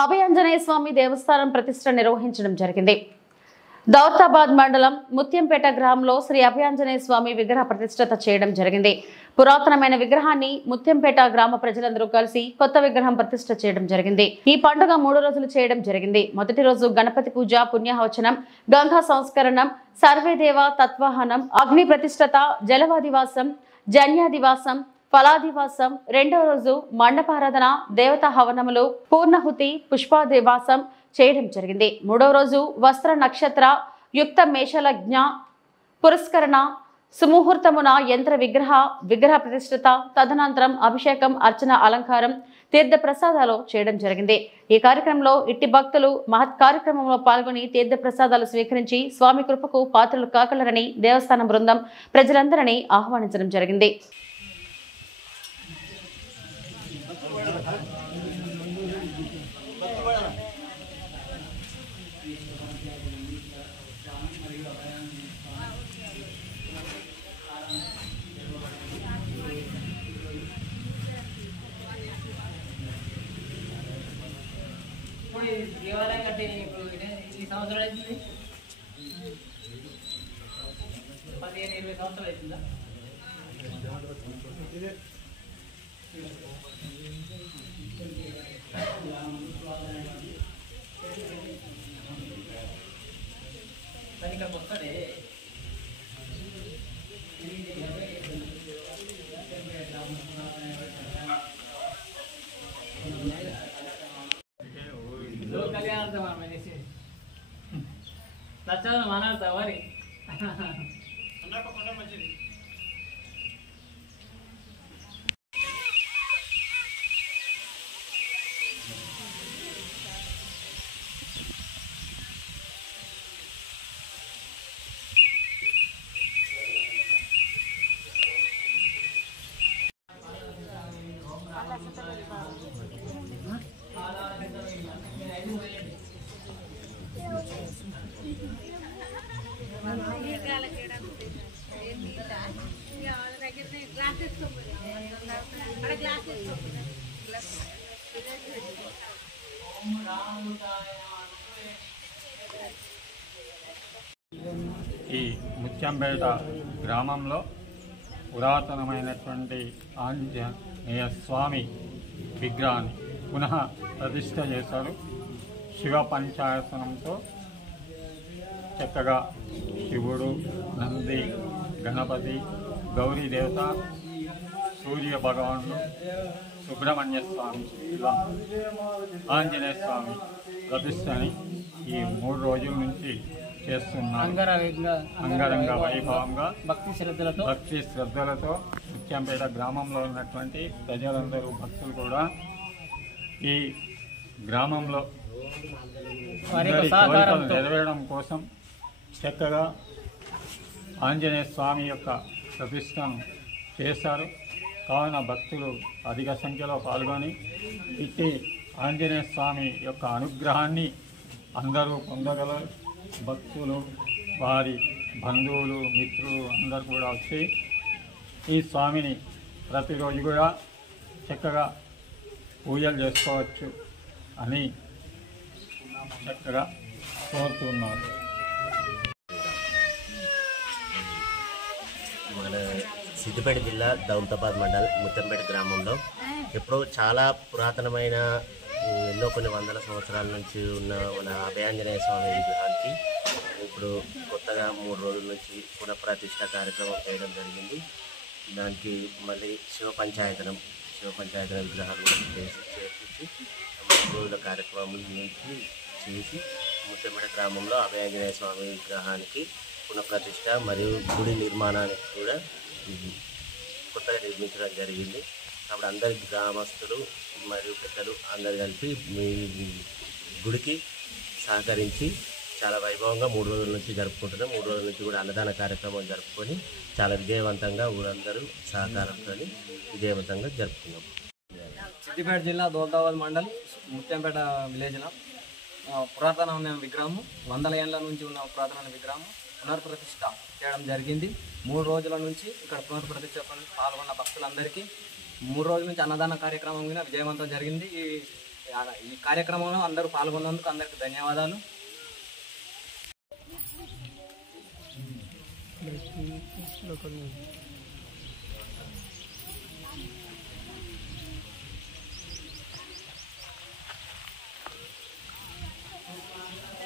అభయాంజనేయ స్వామి దేవస్థానం ప్రతిష్ఠ నిర్వహించడం జరిగింది. దౌలతాబాద్ మండలం ముత్యంపేట గ్రామంలో శ్రీ అభయాంజనేయ స్వామి విగ్రహ ప్రతిష్ఠత చేయడం జరిగింది. పురాతనమైన విగ్రహాన్ని ముత్యంపేట గ్రామ ప్రజలందరూ కలిసి కొత్త విగ్రహం ప్రతిష్ఠ చేయడం జరిగింది. ఈ పండుగ 3 రోజులు చేయడం జరిగింది. మొదటి రోజు గణపతి పూజ, పుణ్యాహవచనం, గంగా సంస్కరణం, సర్వేదేవ తత్వాహనం, అగ్ని ప్రతిష్ఠత, జలవాదివాసం, జన్యాదివాసం, ఫలాదివాసం. రెండవ రోజు మండపారాధన, దేవతా హవనములు, పూర్ణహుతి, పుష్పాదివాసం చేయడం జరిగింది. మూడవ రోజు వస్త్ర నక్షత్ర యుక్త మేషలజ్ఞ పురస్కరణ, సుముహూర్తమున యంత్ర విగ్రహ ప్రతిష్ఠత, తదనంతరం అభిషేకం, అర్చన, అలంకారం, తీర్థ ప్రసాదాలు చేయడం జరిగింది. ఈ కార్యక్రమంలో ఇట్టి భక్తులు మహత్ కార్యక్రమంలో పాల్గొని తీర్థ ప్రసాదాలు స్వీకరించి స్వామి కృపకు పాత్రలు కాగలరని దేవస్థానం బృందం ప్రజలందరినీ ఆహ్వానించడం జరిగింది. దేవాలయం కట్టే ఈ సంవత్సరం అవుతుంది, 15-20 సంవత్సరాలు అవుతుందా? కానీ ఇక్కడికి వస్తాడే కళ్యాణం అనేసి నచ్చాలని మాట్లాడతా మరి మంచిది. ఈ ముత్యంపేట గ్రామంలో పురాతనమైనటువంటి ఆంజనేయ స్వామి విగ్రహాన్ని పునః ప్రతిష్ఠ చేశారు. శివ పంచాయతనంతో చక్కగా శివుడు, నంది, గణపతి, గౌరీ దేవత, సూర్య భగవానుడు, సుబ్రహ్మణ్య స్వామి, ఇలా ఆంజనేయ స్వామి ప్రతిష్టని ఈ 3 రోజుల నుంచి చేస్తున్నారు. అంగరంగ వైభవంగా భక్తి శ్రద్ధలతో ముత్యంపేట గ్రామంలో ఉన్నటువంటి ప్రజలందరూ, భక్తులు కూడా ఈ గ్రామంలో కోరికలు నెరవేరడం కోసం చక్కగా ఆంజనేయ స్వామి యొక్క ప్రతిష్టను చేశారు. కావున భక్తులు అధిక సంఖ్యలో పాల్గొని ఇట్టి ఆంజనేయ స్వామి యొక్క అనుగ్రహాన్ని అందరూ పొందగలరు. భక్తులు, వారి బంధువులు, మిత్రులు అందరూ కూడా వచ్చి ఈ స్వామిని ప్రతిరోజు కూడా చక్కగా పూజలు చేసుకోవచ్చు అని చక్కగా కోరుతున్నారు. మన సిద్దిపేట జిల్లా దౌలతాబాద్ మండల్ ముత్తంపేట గ్రామంలో ఎప్పుడో చాలా పురాతనమైన కొన్ని వందల సంవత్సరాల నుంచి ఉన్న మన అభయాంజనేయ స్వామి విగ్రహానికి ఇప్పుడు కొత్తగా 3 రోజుల నుంచి పునఃప్రతిష్ఠ కార్యక్రమం చేయడం జరిగింది. దానికి మళ్ళీ శివ పంచాయతనం విగ్రహాలు చేర్పించి 3 రోజుల కార్యక్రమం నుంచి చేసి ముత్తంపేట గ్రామంలో అభయాంజనేయ స్వామి విగ్రహానికి పునఃప్రతిష్ఠ మరియు గుడి నిర్మాణానికి కూడా కొత్తగా నిర్మించడం జరిగింది. అప్పుడు అందరి గ్రామస్తులు మరియు పెద్దలు అందరు కలిపి మీ గుడికి సహకరించి చాలా వైభవంగా 3 రోజుల నుంచి జరుపుకుంటున్నాం. 3 రోజుల నుంచి కూడా అన్నదాన కార్యక్రమం జరుపుకొని చాలా విజయవంతంగా ఊరందరూ సహకారంతో విజయవంతంగా జరుపుకున్నాం. సిద్దిపేట జిల్లా దౌలతాబాద్ మండల్ ముత్యంపేట విలేజ్లో పురాతనమైన విగ్రహం, 100 ఏళ్ల నుంచి ఉన్న పురాతనమైన విగ్రహం పునర్ప్రతిష్ఠ చేయడం జరిగింది. 3 రోజుల నుంచి ఇక్కడ పునర్ప్రతిష్ఠ పాల్గొన్న భక్తులందరికీ 3 రోజుల నుంచి అన్నదాన కార్యక్రమం విజయవంతం జరిగింది. ఈ ఈ కార్యక్రమంలో అందరూ పాల్గొన్నందుకు అందరికీ ధన్యవాదాలు.